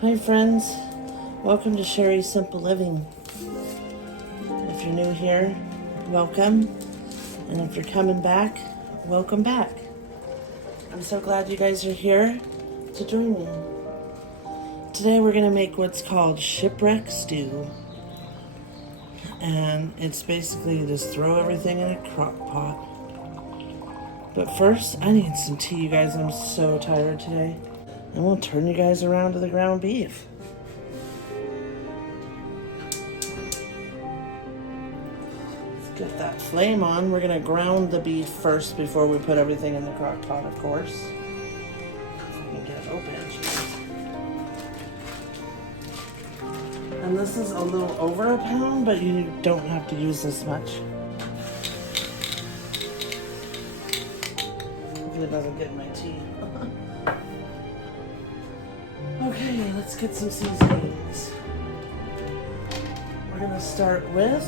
Hi friends, welcome to Sherry's Simple Living. If you're new here, welcome, and if you're coming back, welcome back. I'm so glad you guys are here to join me. Today we're going to make what's called Shipwreck Stew, and it's basically just throw everything in a crock pot. But first, I need some tea, you guys. I'm so tired today. And we'll turn you guys around to the ground beef. Let's get that flame on. We're gonna ground the beef first before we put everything in the crock pot, of course. If we can get it open. And this is a little over a pound, but you don't have to use this much. Hopefully it doesn't get in my tea. Okay, let's get some seasonings. We're gonna start with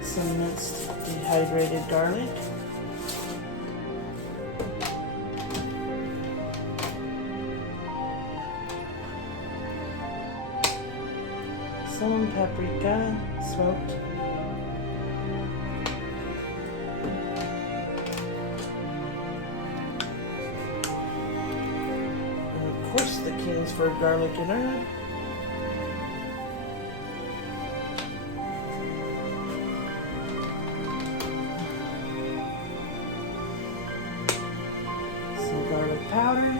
some minced dehydrated garlic. Some paprika, smoked. Of course, the Kingsford garlic and herb. Some garlic powder.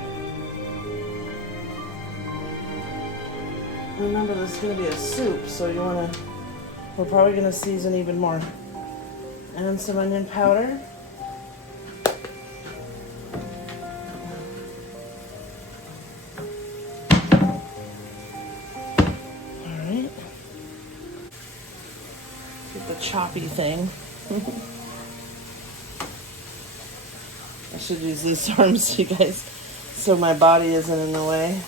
Remember, this is going to be a soup, so we're probably going to season even more. And some onion powder. The choppy thing. I should use these arms, you guys, so my body isn't in the way.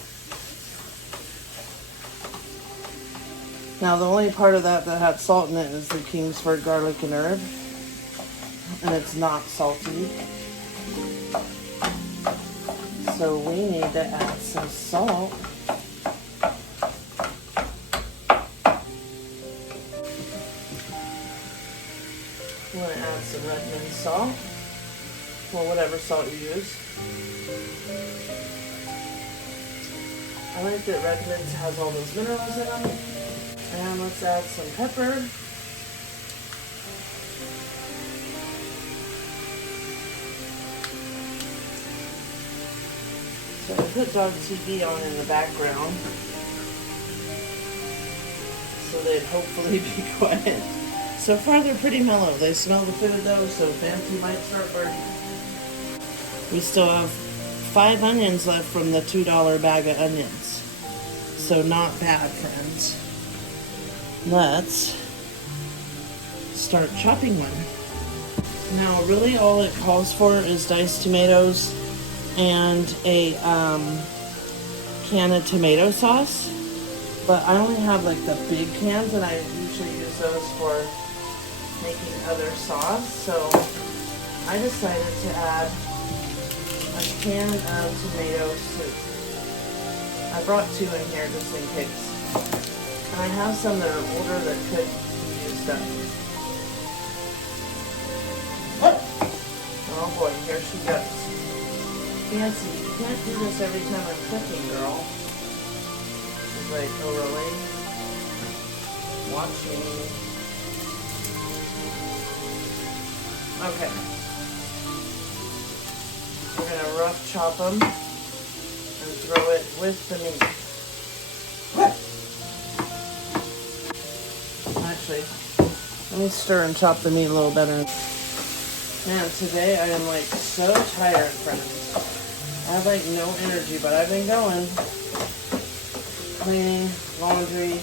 Now, the only part of that had salt in it is the Kingsford garlic and herb, and it's not salty. So we need to add some salt. I'm going to add some red mint salt, or whatever salt you use. I like that red mint has all those minerals in them. And let's add some pepper. So I put dog TV on in the background, so they'd hopefully be quiet. So far, they're pretty mellow. They smell the food, though, so fancy might start burning. We still have 5 onions left from the $2 bag of onions. So not bad, friends. Let's start chopping one. Now, really all it calls for is diced tomatoes and a can of tomato sauce. But I only have like the big cans, and I usually use those for making other sauce, so I decided to add a can of tomato soup. I brought 2 in here just in case. And I have some that are older that could be used up. Oh boy, here she goes. Fancy, you can't do this every time I'm cooking, girl. She's like, oh really? Watch me. Okay. We're going to rough chop them and throw it with the meat. Actually, let me stir and chop the meat a little better. Man, today I am like so tired, friends. I have like no energy, but I've been going. Cleaning, laundry.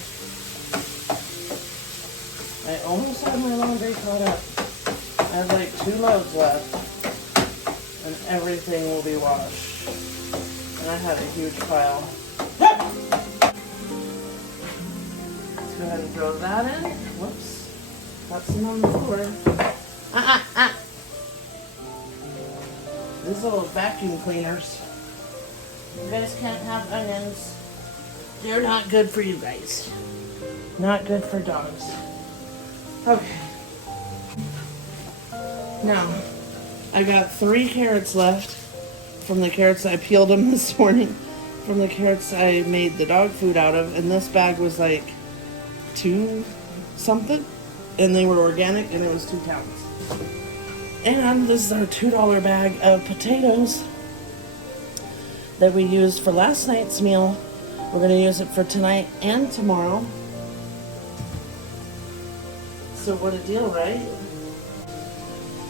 I almost had my laundry caught up. I have like 2 loads left, and everything will be washed. And I had a huge pile. Let's go ahead and throw that in. Whoops. Got some on the floor. These little vacuum cleaners. You guys can't have onions. They're not good for you guys. Not good for dogs. Okay. Now, I got 3 carrots left from the carrots I peeled them this morning. From the carrots I made the dog food out of, and this bag was like 2 something, and they were organic, and it was 2 pounds. And this is our $2 bag of potatoes that we used for last night's meal. We're going to use it for tonight and tomorrow. So what a deal, right?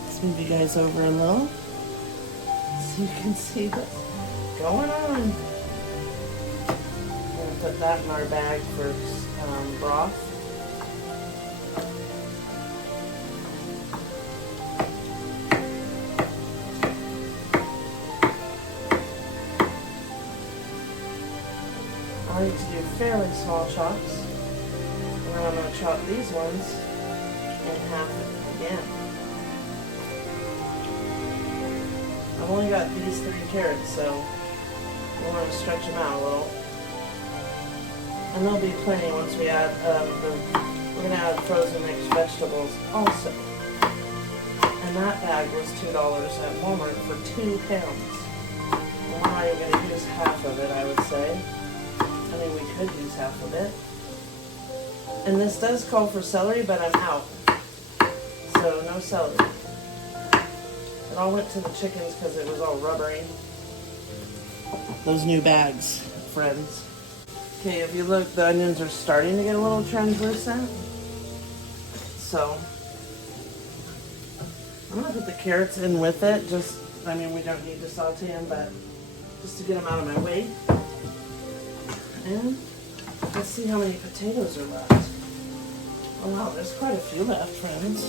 Let's move you guys over a little so you can see what's going on. We're going to put that in our bag for broth. I like to do fairly small chops. And then I'm going to chop these ones in half again. I've only got these 3 carrots, so we want to stretch them out a little. And there'll be plenty once we add we're going to add frozen mixed vegetables also. And that bag was $2 at Walmart for 2 pounds. We're not even going to use half of it, I would say. I mean, we could use half of it. And this does call for celery, but I'm out. So no celery. It all went to the chickens because it was all rubbery. Those new bags, friends. Okay, if you look, the onions are starting to get a little translucent. So I'm gonna put the carrots in with it. I mean, we don't need to saute them, but just to get them out of my way. And let's see how many potatoes are left. Oh wow, there's quite a few left, friends.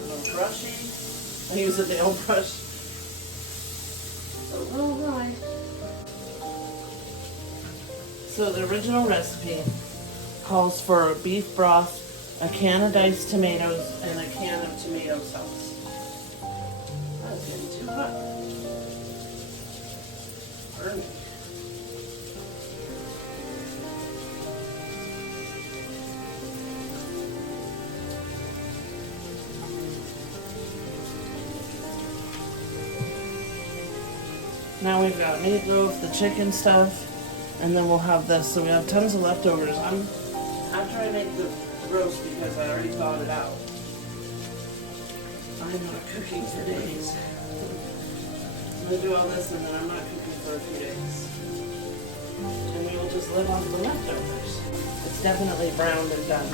A little brushy. I use a nail brush. A little dry. So the original recipe calls for beef broth, a can of diced tomatoes, and a can of tomato sauce. That is getting too hot. Burning. Now we've got meatloaf, the chicken stuff, and then we'll have this. So we have tons of leftovers. I'm trying to make the roast because I already thawed it out. I'm not cooking for days. I'm gonna do all this and then I'm not cooking for a few days. And we will just live off the leftovers. It's definitely browned and done.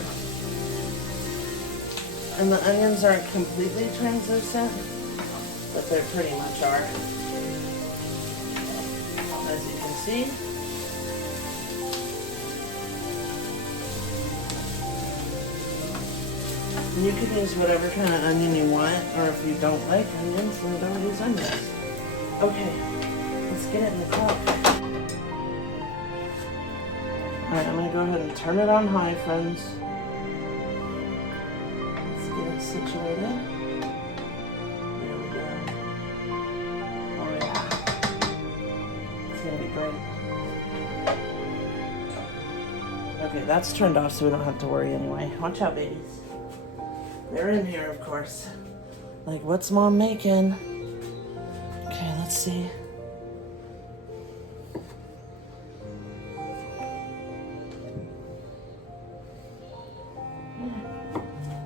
And the onions aren't completely translucent, but they pretty much are. As you can see. And you can use whatever kind of onion you want, or if you don't like onions, then don't use onions. Okay, let's get it in the pot. Alright, I'm going to go ahead and turn it on high, friends. Let's get it situated. There we go. Oh yeah. It's going to be great. Okay, that's turned off so we don't have to worry anyway. Watch out, babies. They're in here, of course. Like, what's Mom making? Okay, let's see.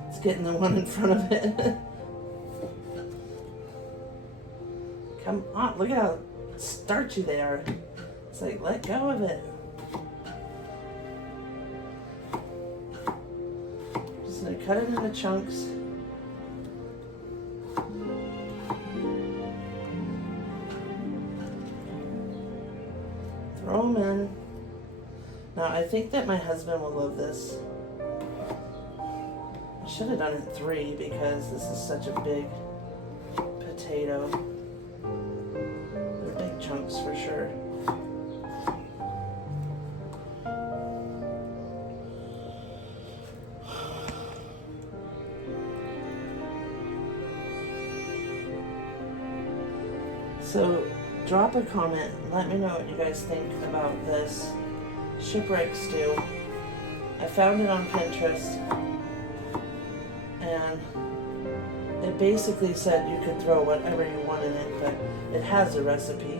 It's getting the one in front of it. Come on, look how starchy they are. It's like, let go of it. Just gonna cut it into chunks. Throw them in. Now, I think that my husband will love this. I should have done it 3 because this is such a big potato. They're big chunks for sure. So drop a comment. Let me know what you guys think about this Shipwreck Stew. I found it on Pinterest, and it basically said you could throw whatever you want in it, but it has a recipe.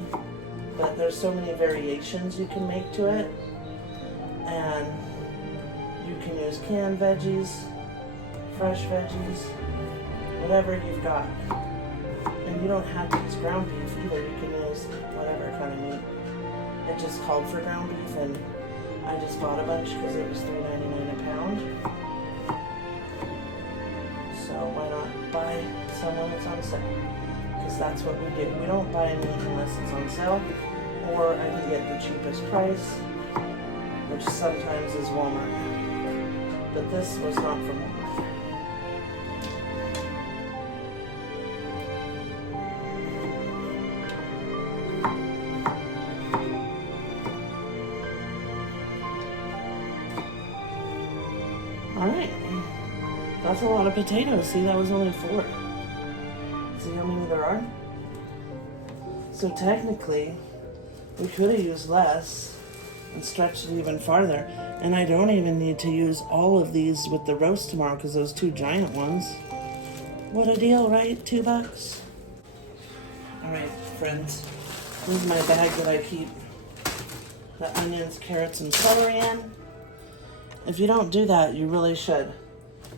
But there's so many variations you can make to it, and you can use canned veggies, fresh veggies, whatever you've got. And you don't have to use ground beef either. You can use whatever kind of meat. It just called for ground beef, and I just bought a bunch because it was $3.99 a pound. So why not buy some when it's on sale? Because that's what we do. We don't buy meat unless it's on sale, or I can get the cheapest price, which sometimes is Walmart. But this was not from Walmart. Alright, that's a lot of potatoes. See, that was only 4. See how many there are? So technically, we could have used less and stretched it even farther. And I don't even need to use all of these with the roast tomorrow because those 2 giant ones. What a deal, right? $2. Alright, friends. This is my bag that I keep the onions, carrots, and celery in. If you don't do that, you really should.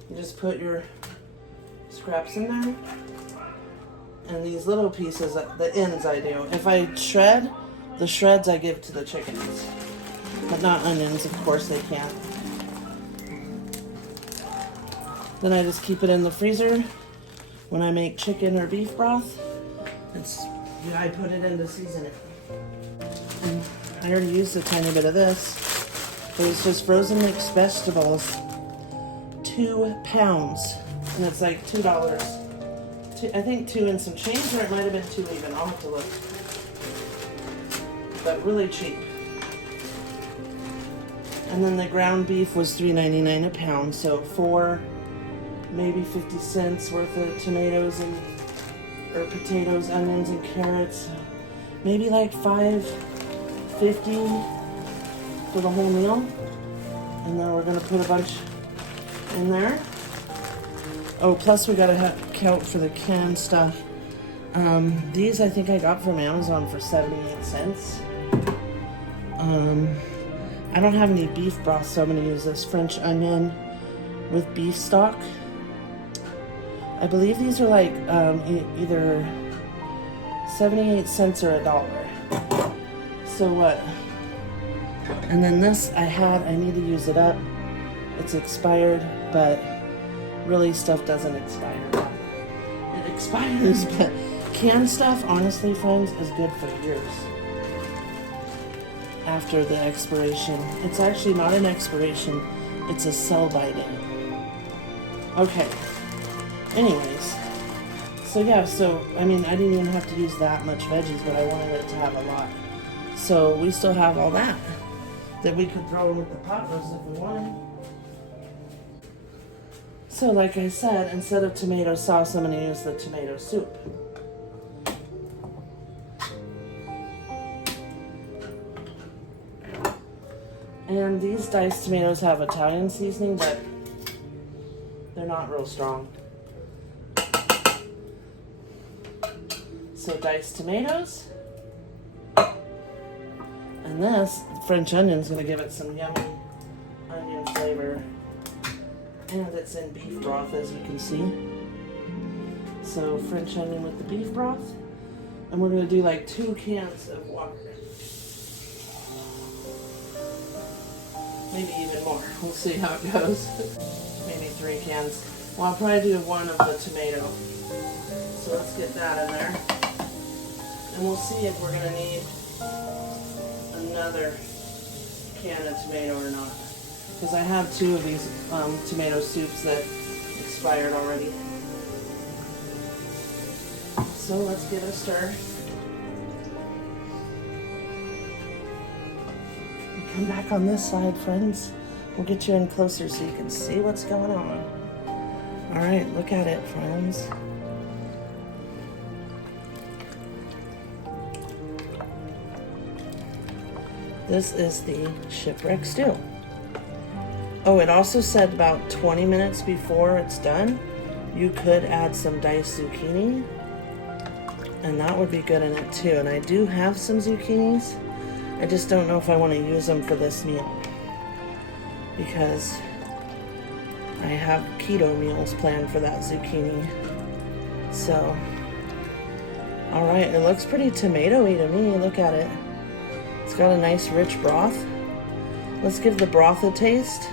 You just put your scraps in there. And these little pieces, the ends I do. If I shred, the shreds I give to the chickens. But not onions, of course they can't. Then I just keep it in the freezer. When I make chicken or beef broth, I put it in to season it. And I already used a tiny bit of this. It was just frozen mixed vegetables, 2 pounds, and it's like $2. I think 2 and some change, or it might have been 2 even. I'll have to look. But really cheap. And then the ground beef was $3.99 a pound, so 4, maybe 50 cents worth of tomatoes or potatoes, onions, and carrots. Maybe like $5.50 for the whole meal. And then we're gonna put a bunch in there. Oh, plus we gotta count for the canned stuff. These I think I got from Amazon for 78 cents. I don't have any beef broth, so I'm gonna use this French onion with beef stock. I believe these are like either 78 cents or $1. So what? And then this I need to use it up. It's expired, but really stuff doesn't expire. It expires, but canned stuff, honestly, friends, is good for years after the expiration. It's actually not an expiration, it's a sell-by date. Okay. Anyways. So yeah, I didn't even have to use that much veggies, but I wanted it to have a lot. So we still have all that we could throw in with the pot roast if we wanted. So like I said, instead of tomato sauce, I'm going to use the tomato soup. And these diced tomatoes have Italian seasoning, but they're not real strong. So diced tomatoes. And this French onion is going to give it some yummy onion flavor. And it's in beef broth, as you can see. So French onion with the beef broth. And we're going to do like 2 cans of water. Maybe even more. We'll see how it goes. Maybe 3 cans. Well, I'll probably do 1 of the tomato. So let's get that in there. And we'll see if we're going to need another can of tomato or not. Because I have 2 of these tomato soups that expired already. So let's give it a stir. Come back on this side, friends. We'll get you in closer so you can see what's going on. Alright, look at it, friends. This is the Shipwreck Stew. Oh, it also said about 20 minutes before it's done, you could add some diced zucchini, and that would be good in it too. And I do have some zucchinis. I just don't know if I want to use them for this meal because I have keto meals planned for that zucchini. So, all right, it looks pretty tomatoey to me. Look at it. It's got a nice rich broth. Let's give the broth a taste,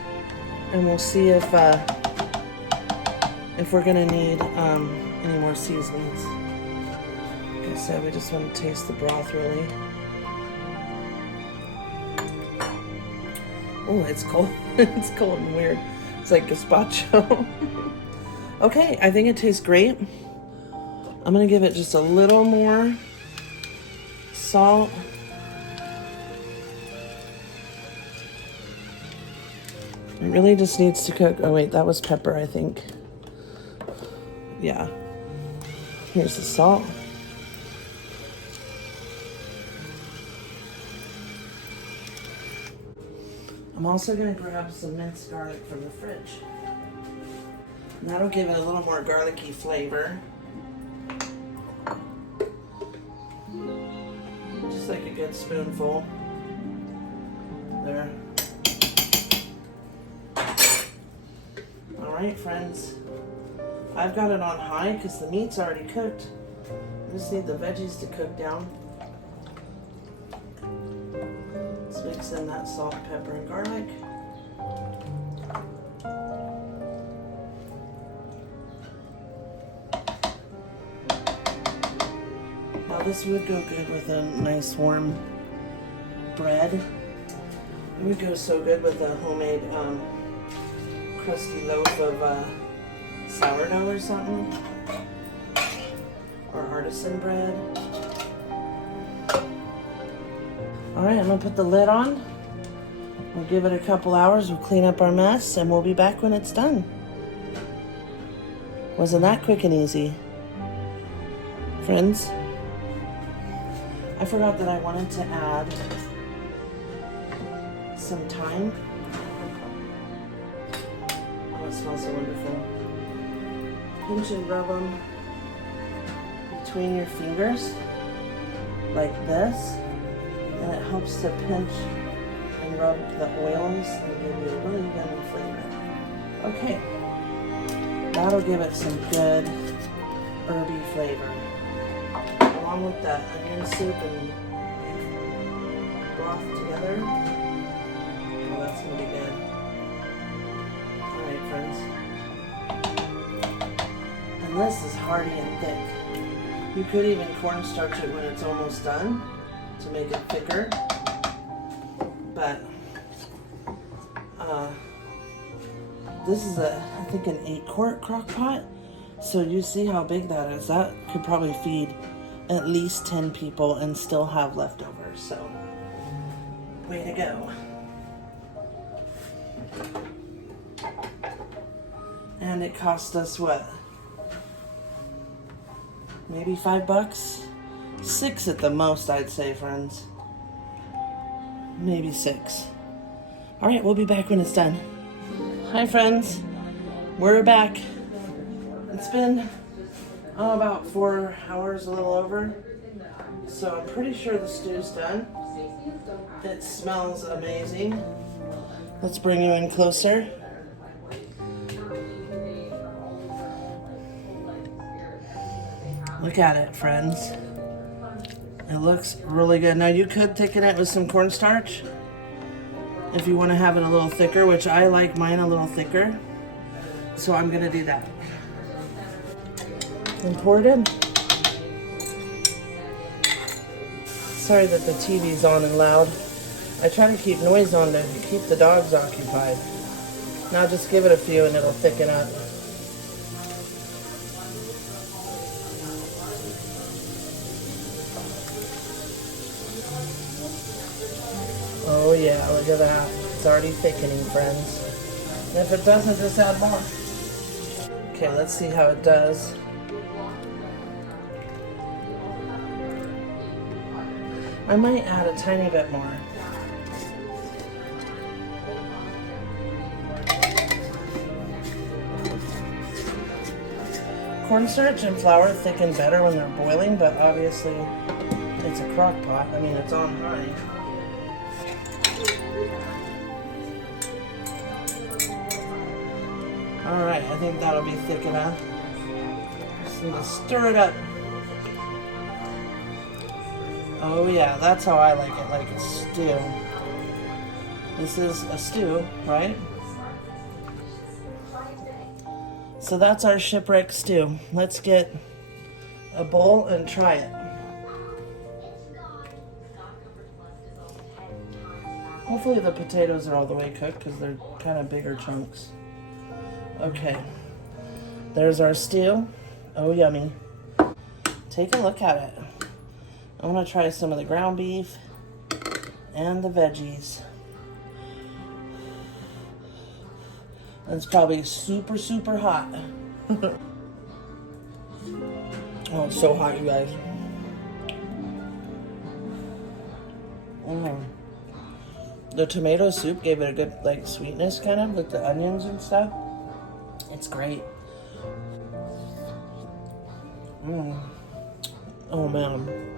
and we'll see if we're gonna need any more seasonings. Like I said, we just want to taste the broth really. Oh, it's cold. It's cold and weird. It's like gazpacho. Okay, I think it tastes great. I'm gonna give it just a little more salt. It really just needs to cook. Oh wait, that was pepper, I think. Yeah. Here's the salt. I'm also gonna grab some minced garlic from the fridge. And that'll give it a little more garlicky flavor. Just like a good spoonful. There. Alright, friends. I've got it on high because the meat's already cooked. I just need the veggies to cook down. Let's mix in that salt, pepper, and garlic. Now this would go good with a nice warm bread. It would go so good with a homemade crusty loaf of sourdough or something, or artisan bread. Alright, I'm gonna put the lid on. We'll give it a couple hours, we'll clean up our mess, and we'll be back when it's done. Wasn't that quick and easy? Friends, I forgot that I wanted to add some thyme. Oh, it smells so wonderful. Pinch and rub them between your fingers like this, and it helps to pinch and rub the oils and give you a really yummy flavor. Okay, that'll give it some good herby flavor, along with that onion soup and beef broth together. Oh, that's gonna be good. All right, friends. And this is hearty and thick. You could even cornstarch it when it's almost done to make it thicker. But this is I think an 8-quart crock pot. So you see how big that is. That could probably feed at least 10 people and still have leftovers. So way to go. And it cost us what? Maybe $5? $6 at the most, I'd say, friends. Maybe $6. All right, we'll be back when it's done. Hi, friends. We're back. It's been about 4 hours, a little over. So I'm pretty sure the stew's done. It smells amazing. Let's bring you in closer. Look at it, friends. It looks really good. Now you could thicken it with some cornstarch if you want to have it a little thicker, which I like mine a little thicker. So I'm gonna do that. And pour it in. Sorry that the TV's on and loud. I try to keep noise on to keep the dogs occupied. Now just give it a few and it'll thicken up. Oh yeah, look at that. It's already thickening, friends. And if it doesn't, just add more. Okay, let's see how it does. I might add a tiny bit more. Cornstarch and flour thicken better when they're boiling, but obviously it's a crock pot. I mean, it's on high. Alright, I think that'll be thick enough. Just need to stir it up. Oh yeah, that's how I like a stew. This is a stew, right? So that's our shipwreck stew. Let's get a bowl and try it. Hopefully the potatoes are all the way cooked because they're kind of bigger chunks. Okay, there's our stew. Oh, yummy. Take a look at it. I want to try some of the ground beef and the veggies. It's probably super, super hot. Oh, it's so hot, you guys. The tomato soup gave it a good, like, sweetness, kind of, with the onions and stuff. It's great. Oh, man.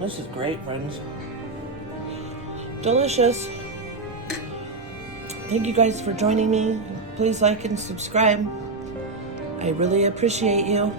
This is great, friends. Delicious. Thank you guys for joining me. Please like and subscribe. I really appreciate you.